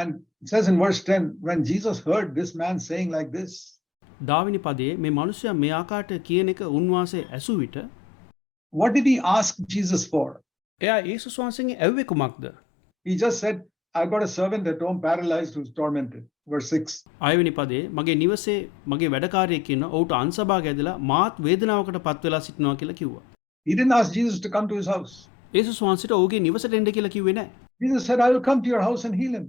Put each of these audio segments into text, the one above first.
And it says in verse 10, when Jesus heard this man saying like this, දාවිනි පදයේ මේ මිනිසයා මේ ආකාරයට කියන එක උන්වහන්සේ ඇසු විට what did he ask Jesus for? එයා යේසුස් වහන්සේගෙන් ඇව්වේ කුමක්ද? He just said, I've got a servant at home paralyzed who's tormented. Verse 6. 6 වෙනි පදයේ මගේ නිවසේ මගේ වැඩකාරයෙක් ඉන්න ඔහුට අංශභාගය ඇදලා මාත් වේදනාවකට පත් වෙලා සිටිනවා කියලා කිව්වා. He didn't ask Jesus to come to his house. යේසුස් වහන්සේට ඔහුගේ නිවසට එන්න කියලා කිව්වේ නැහැ. Jesus said, I will come to your house and heal him.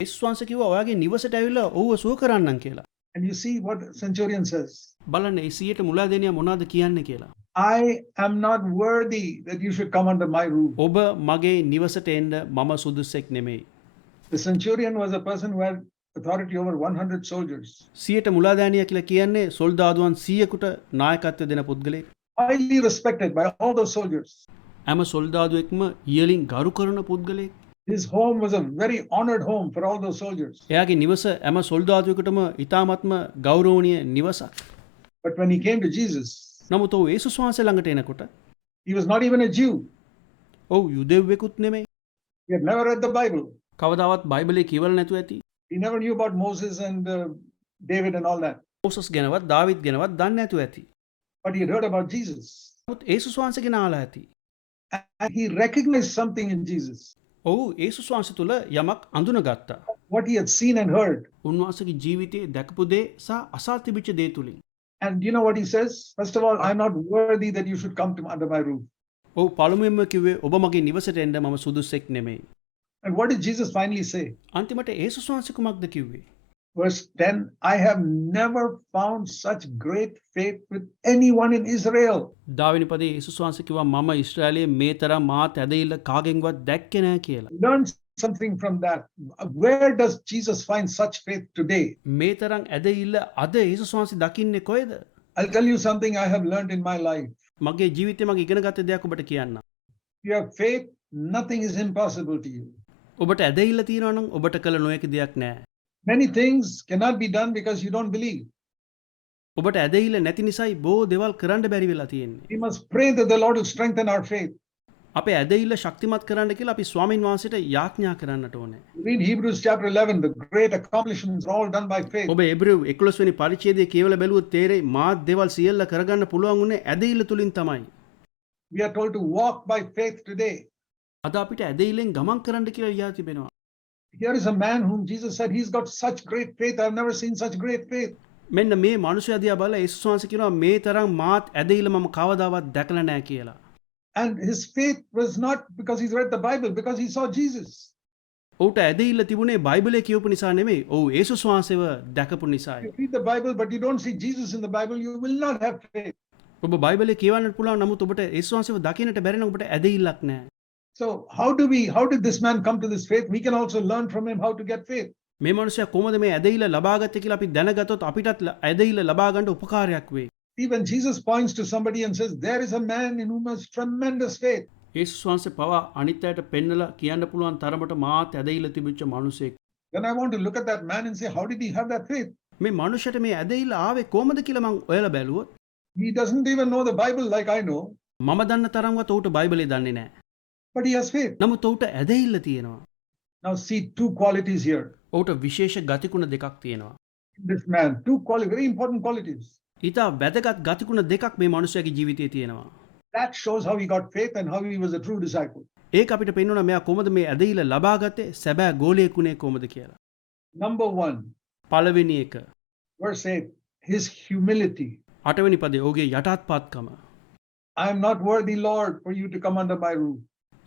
යේසුස් වහන්සේ කිව්වා ඔයාගේ නිවසට ඇවිල්ලා ඔහුව සුව කරන්නම් කියලා. And you see what the centurion says. බලන්න ඒ 100ට මුලාදෙනියා මොනවද කියන්නේ කියලා. I am not worthy that you should come under my roof. ඔබ මගේ නිවසට එන්න මම සුදුසෙක් නෙමෙයි. The centurion was a person who had authority over 100 soldiers. 100ට මුලාදෑනියා කියලා කියන්නේ සොල්දාදුවන් 100කට නායකත්වය දෙන පුද්ගලයෙක්. Highly respected by all those soldiers. හැම සොල්දාදුවෙක්ම ඉහළින් ගරු කරන පුද්ගලයෙක්. His home was a very honored home for all those soldiers. එයාගේ නිවස හැම සොල්දාදුවෙකුටම ඉතාමත්ම ගෞරවනීය නිවසක්. But when he came to Jesus, නමුත් ඔහු යේසුස් වහන්සේ ළඟට එනකොට he was not even a Jew. ඔහු යුදෙව්වෙකුත් නෙමෙයි. He had never read the Bible. කවදාවත් බයිබලේ කියවල නැතුව ඇති. He never knew about Moses and David and all that. Moses ගැනවත් දාවිද් ගැනවත් දන්නේ නැතුව ඇති. But he had heard about Jesus. නමුත් යේසුස් වහන්සේ ගැන අහලා ඇති. And he recognized something in Jesus. ඔහු යේසුස් වහන්සේ තුල යමක් අඳුනගත්තා. What he had seen and heard. උන්වහන්සේගේ ජීවිතයේ දැකපු දේ සහ අසා තිබිච්ච දේ තුලින්. And you know what he says? First of all, I'm not worthy that you should come to under my roof. ඔහු පළමුවෙන්ම කිව්වේ ඔබ මගේ නිවසට එන්න මම සුදුසෙක් නෙමෙයි. And what did Jesus finally say? අන්තිමට යේසුස් වහන්සේ කුමක්ද කිව්වේ? Verse 10, I have never found such great faith with anyone in Israel. දාවෙනි පදේ යේසුස් වහන්සේ කිව්වා මම ඊශ්‍රායලයේ මේ තරම් මාත් ඇදහිල්ල කාගෙන්වත් දැක්කේ නැහැ කියලා. Learn something from that. Where does Jesus find such faith today? මේ තරම් ඇදහිල්ල අද යේසුස් වහන්සේ දකින්නේ කොහෙද? I'll tell you something I have learned in my life. මගේ ජීවිතේ මම ඉගෙන ගත්ත දෙයක් ඔබට කියන්න. You have faith, nothing is impossible to you. ඔබට ඇදහිල්ල තියෙනවා නම් ඔබට කළ නොහැකි දෙයක් නැහැ. Many things cannot be done because you don't believe. ඔබට ඇදහිල්ල නැති නිසායි බොහෝ දේවල් කරන්න බැරි වෙලා තියෙන්නේ. We must pray that the Lord will strengthen our faith. අපේ ඇදහිල්ල ශක්තිමත් කරන්න කියලා අපි ස්වාමින් වහන්සේට යාඥා කරන්නට ඕනේ. Read Hebrews chapter 11, the great accomplishments are all done by faith. ඔබ එබ්‍රෙව් 11 වෙනි පරිච්ඡේදයේ කියවලා බැලුවොත් තේරෙයි මාත් දේවල් සියල්ල කරගන්න පුළුවන් උනේ ඇදහිල්ල තුලින් තමයි. We are told to walk by faith today. අද අපිට ඇදහිල්ලෙන් ගමන් කරන්න කියලා ලියා තිබෙනවා. Here is a man whom Jesus said he's got such great faith. I've never seen such great faith. මෙන්න මේ මිනිසයා දිහා බලලා යේසුස් වහන්සේ කියනවා මේ තරම් මාත් ඇදහිල්ල මම කවදාවත් දැකලා නැහැ කියලා. And his faith was not because he's read the Bible, because he saw Jesus. ඔහුට ඇදහිල්ල තිබුණේ බයිබලයේ කියවපු නිසා නෙමෙයි. ඔහු යේසුස් වහන්සේව දැකපු නිසායි. You read the Bible, but you don't see Jesus in the Bible, you will not have faith. ඔබ බයිබලයේ කියවන්නත් පුළුවන් නමුත් ඔබට යේසුස් වහන්සේව දකින්නට බැරි නම් ඔබට ඇදහිල්ලක් නැහැ. So how did this man come to this faith? We can also learn from him how to get faith. මේ මිනිසයා කොහොමද මේ ඇදහිල්ල ලබාගත්තේ කියලා අපි දැනගත්තොත් අපිටත් ඇදහිල්ල ලබා ගන්න උපකාරයක් වෙයි. Even Jesus points to somebody and says, there is a man in whom has tremendous faith. යේසුස් වහන්සේ පවා අනිත් අයට පෙන්නලා කියන්න පුළුවන් තරමට මාත් ඇදහිල්ල තිබිච්ච මිනිසෙක්. Then I want to look at that man and say, how did he have that faith? මේ මිනිසයාට මේ ඇදහිල්ල ආවේ කොහොමද කියලා මම ඔයලා බැලුවොත් He doesn't even know the Bible like I know. මම දන්න තරම්වත් ඔහුට බයිබලේ දන්නේ නැහැ. But he has faith. නමුත් ඔහුට ඇදහිල්ල තියෙනවා. Now see two qualities here. ඔහුට විශේෂ ගතිගුණ දෙකක් තියෙනවා. This man, two very important qualities. ඊට වැදගත් ගතිගුණ දෙකක් මේ මිනිසයාගේ ජීවිතයේ තියෙනවා. That shows how he got faith and how he was a true disciple. ඒක අපිට පෙන්වනවා මෙයා කොහොමද මේ ඇදහිල්ල ලබාගත්තේ සැබෑ ගෝලයෙකුනේ කොහොමද කියලා. Number 1. පළවෙනි එක. Verse 8. His humility. 8 වෙනි පදේ ඔහුගේ යටාත්පත්කම. I am not worthy, Lord, for you to come under my roof.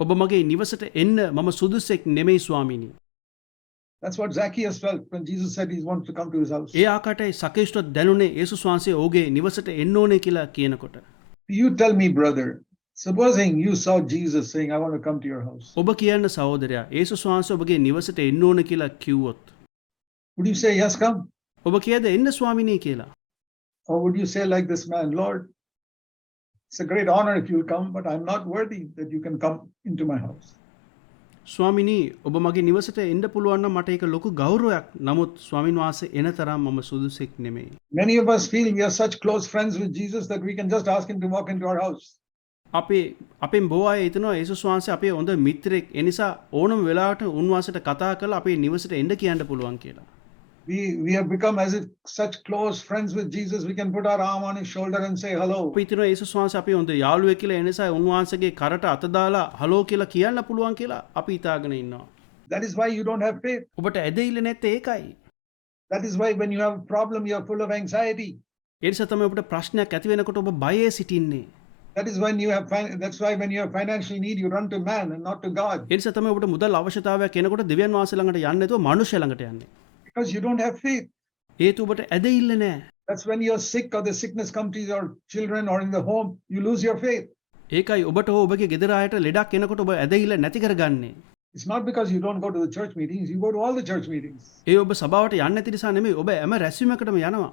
ඔබ මගේ නිවසට එන්න මම සුදුසෙක් නෙමෙයි ස්වාමීනි. That's what Zacchaeus felt when Jesus said he wants to come to his house. ඒ ආකාරයටයි සකේෂ්ටත් දැනුනේ යේසුස් වහන්සේ ඔහුගේ නිවසට එන්න ඕනේ කියලා කියනකොට. You tell me, brother, supposing you saw Jesus saying, I want to come to your house. ඔබ කියන්න සහෝදරයා යේසුස් වහන්සේ ඔබගේ නිවසට එන්න ඕනේ කියලා කිව්වොත්. Would you say, yes, come? ඔබ කියද එන්න ස්වාමීනි කියලා? Or would you say like this man, Lord, it's a great honor if you'll come, but I'm not worthy that you can come into my house. ස්වාමීනි ඔබ මගේ නිවසට එන්න පුළුවන් නම් මට ඒක ලොකු ගෞරවයක්. නමුත් ස්වාමින් වහන්සේ එන තරම් මම සුදුසෙක් නෙමෙයි. Many of us feel we are such close friends with Jesus that we can just ask him to walk into our house. අපෙන් බොහෝ අය හිතනවා යේසුස් වහන්සේ අපේ හොඳ මිත්‍රෙක්. ඒ නිසා ඕනම වෙලාවට උන්වහන්සේට කතා කරලා අපේ නිවසට එන්න කියන්න පුළුවන් කියලා. We have become as if such close friends with Jesus, we can put our arm on his shoulder and say hello. අපි හිතනවා යේසුස් වහන්සේ අපේ හොඳ යාළුවෙක් කියලා. ඒ නිසා උන්වහන්සේගේ කරට අත දාලා හලෝ කියලා කියන්න පුළුවන් කියලා අපි හිතාගෙන ඉන්නවා. That is why you don't have faith. ඔබට ඇදහිල්ල නැත්තේ ඒකයි. That is why when you have a problem, you are full of anxiety. ඒ නිසා තමයි ඔබට ප්‍රශ්නයක් ඇති වෙනකොට ඔබ බයේ සිටින්නේ. That is when you have that's why when you have financial need, you run to man and not to God. ඒ නිසා තමයි ඔබට මුදල් අවශ්‍යතාවයක් එනකොට දෙවියන් වහන්සේ ළඟට යන්නේ නැතුව මනුෂ්‍ය ළඟට යන්නේ. Because you don't have faith. හේතු ඔබට ඇදහිල්ල නැහැ. That's when you're sick or the sickness comes to your children or in the home, you lose your faith. ඒකයි ඔබට හෝ ඔබගේ ගෙදර අයට ලෙඩක් එනකොට ඔබ ඇදහිල්ල නැති කරගන්නේ. It's not because you don't go to the church meetings, you go to all the church meetings. ඒ ඔබ සභාවට යන්නේ නැති නිසා නෙමෙයි ඔබ හැම රැස්වීමකටම යනවා.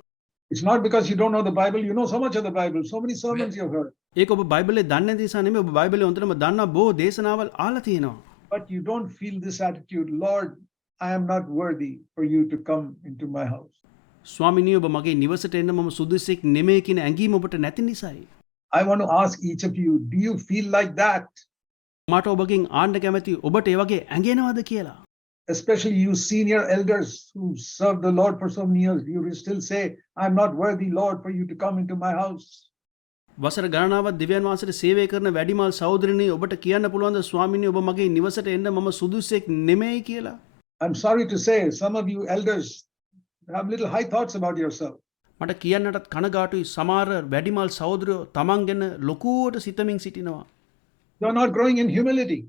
It's not because you don't know the Bible, you know so much of the Bible, so many sermons you've heard. ඒක ඔබ බයිබලේ දන්නේ නැති නිසා නෙමෙයි ඔබ බයිබලේ හොඳටම දන්නා බොහෝ දේශනාවල් අහලා තියෙනවා. But you don't feel this attitude, Lord, I am not worthy for you to come into my house. ස්වාමිනී ඔබ මගේ නිවසට එන්න මම සුදුසෙක් නෙමෙයි කියන ඇඟීම ඔබට නැති නිසායි. I want to ask each of you, do you feel like that? මට ඔබගෙන් ආන්න කැමති ඔබට ඒ වගේ ඇඟෙනවද කියලා. Especially you senior elders who served the Lord for so many years, you will still say, I'm not worthy, Lord, for you to come into my house. වසර ගණනාවක් දිව්‍යන් වහන්සේට සේවය කරන වැඩිමල් සහෝදරනි ඔබට කියන්න පුළුවන්ද ස්වාමිනී ඔබ මගේ නිවසට එන්න මම සුදුසෙක් නෙමෙයි කියලා. I'm sorry to say, some of you elders have little high thoughts about yourself. මට කියන්නටත් කනගාටුයි සමහර වැඩිමල් සහෝදරයෝ තමන් ගැන ලොකුවට සිතමින් සිටිනවා. You're not growing in humility.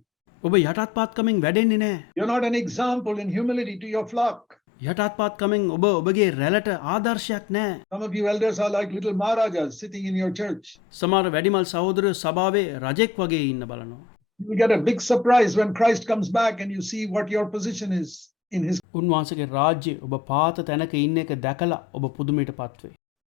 ඔබ යටත්පාත්කමින් වැඩෙන්නේ නැහැ. You're not an example in humility to your flock. යටත්පාත්කමින් ඔබ ඔබගේ රැළට ආදර්ශයක් නැහැ. Some of you elders are like little maharajas sitting in your church. සමහර වැඩිමල් සහෝදරයෝ සභාවේ රජෙක් වගේ ඉන්න බලනවා. You get a big surprise when Christ comes back and you see what your position is in his. උන්වහන්සේගේ රාජ්‍යය ඔබ පාත තැනක ඉන්න එක දැකලා ඔබ පුදුමයටපත් වෙයි.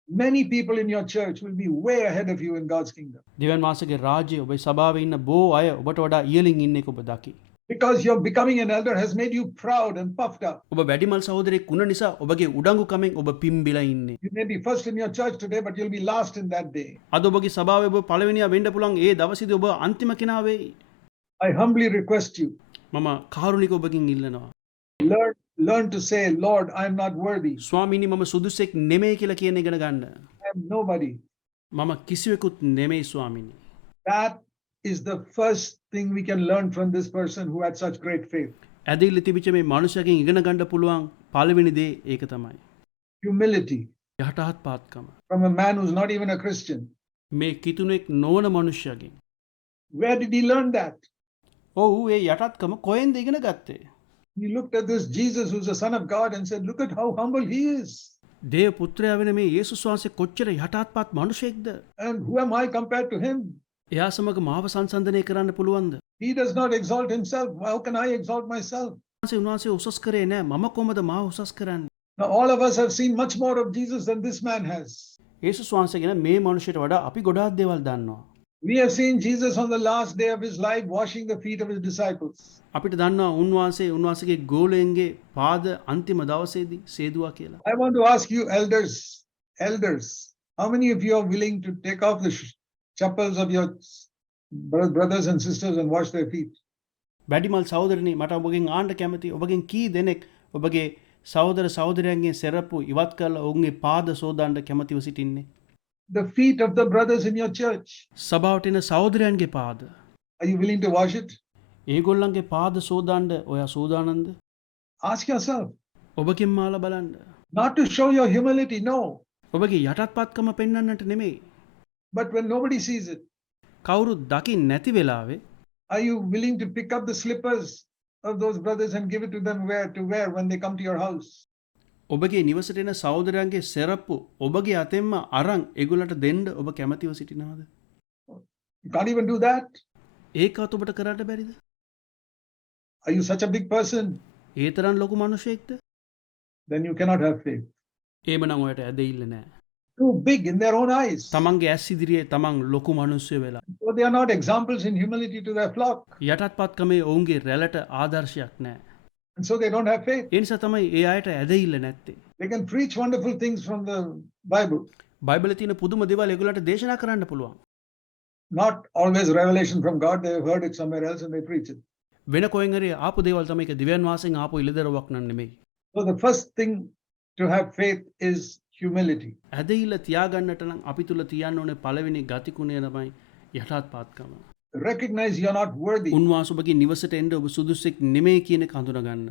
Many people in your church will be way ahead of you in God's kingdom. දෙවියන් වහන්සේගේ රාජ්‍යය ඔබේ සභාවේ ඉන්න බොහෝ අය ඔබට වඩා ඉහළින් ඉන්න එක ඔබ දකි. Because you're becoming an elder has made you proud and puffed up. ඔබ වැඩිමල් සහෝදරයෙක් වුණ නිසා ඔබගේ උඩඟුකමෙන් ඔබ පිම්බිලා ඉන්නේ. You may be first in your church today, but you'll be last in that day. අද ඔබගේ සභාවේ ඔබ පළවෙනියා වෙන්න පුළුවන් ඒ දවසේදී ඔබ අන්තිම කෙනා වෙයි. I humbly request you, මම කාරුණික ඔබගෙන් ඉල්ලනවා. learn to say, Lord, I'm not worthy. ස්වාමීනි මම සුදුසෙක් නෙමෙයි කියලා කියන ඉගෙන ගන්න. I'm nobody. මම කිසිවෙකුත් නෙමෙයි ස්වාමීනි. That is the first thing we can learn from this person who had such great faith. ඇදහිල්ල තිබිච්ච මේ මනුස්සයාගෙන් ඉගෙන ගන්න පුළුවන් පළවෙනි දේ ඒක තමයි. Humility යටහත්පාත්කම. from a man who's not even a Christian. මේ කිතුනෙක් නොවන මනුස්සයාගෙන්. Where did he learn that? ඔව් ඒ යටත්කම කොහෙන්ද ඉගෙන ගත්තේ? He looked at this Jesus who's the Son of God and said, look at how humble he is. දේව පුත්‍රයා වෙන මේ යේසුස් වහන්සේ කොච්චර යටත්පත් මනුෂයෙක්ද? And who am I compared to him? එයා සමග මාව සංසන්දනය කරන්න පුළුවන්ද? He does not exalt himself. How can I exalt myself? උන්වහන්සේ උසස් කරේ නෑ. මම කොහමද මාව උසස් කරන්නේ? Now all of us have seen much more of Jesus than this man has. යේසුස් වහන්සේ ගැන මේ මනුෂ්‍යයට වඩා අපි ගොඩාක් දේවල් දන්නවා. We have seen Jesus on the last day of his life washing the feet of his disciples. අපිට දන්නවා උන්වහන්සේගේ ගෝලයන්ගේ පාද අන්තිම දවසේදී සේදුවා කියලා. I want to ask you elders, how many of you are willing to take off the chappals of your brothers and sisters and wash their feet? වැඩිමල් සහෝදරනි මට ඔබගෙන් ආන්න කැමති ඔබගෙන් කී දෙනෙක් ඔබගේ සහෝදර සහෝදරයන්ගේ සෙරප්පු ඉවත් කරලා ඔවුන්ගේ පාද සෝදන්න කැමතිව සිටින්නේ? The feet of the brothers in your church. සභාවට එන සහෝදරයන්ගේ පාද. Are you willing to wash it? ඒගොල්ලන්ගේ පාද සෝදන්න ඔයා සූදානම්ද? Ask yourself. ඔබකින් මාලා බලන්න. Not to show your humility, no. ඔබගේ යටත්පත්කම පෙන්වන්නට නෙමෙයි. But when nobody sees it, කවුරුත් දකින්නේ නැති වෙලාවේ are you willing to pick up the slippers of those brothers and give it to them to wear when they come to your house? ඔබගේ නිවසට එන සහෝදරයන්ගේ සෙරප්පු ඔබගේ අතෙන්ම අරන් ඒගොල්ලන්ට දෙන්න ඔබ කැමතිව සිටිනවද? You can't even do that. ඒකත් ඔබට කරන්න බැරිද? Are you such a big person? ඒ තරම් ලොකු මිනිසෙක්ද? Then you cannot have faith. එහෙමනම් ඔයාට ඇදහිල්ල නැහැ. Too big in their own eyes. තමන්ගේ ඇස් ඉදිරියේ තමන් ලොකු මිනිස්සු වෙලා. So they are not examples in humility to their flock. යටත්පත්කමේ ඔවුන්ගේ රැළට ආදර්ශයක් නැහැ. And so they don't have faith. ඒ නිසා තමයි ඒ අයට ඇදහිල්ල නැත්තේ. They can preach wonderful things from the Bible. බයිබලයේ තියෙන පුදුම දේවල් ඒගොල්ලන්ට දේශනා කරන්න පුළුවන්. Not always revelation from God, they have heard it somewhere else and they preach it. වෙන කොහෙන් හරි ආපු දේවල් තමයි ඒක දිව්‍යන් වාසයෙන් ආපු ඉලදරවක් නන් නෙමෙයි. So the first thing to have faith is humility. ඇදහිල්ල තියාගන්නට නම් අපි තුල තියන්න ඕනේ පළවෙනි ගතිගුණය තමයි යටාත්පාත්කම. Recognize you're not worthy. උන්වහන්සේ ඔබගේ නිවසට එන්න ඔබ සුදුසුෙක් නෙමෙයි කියන එක හඳුනා ගන්න.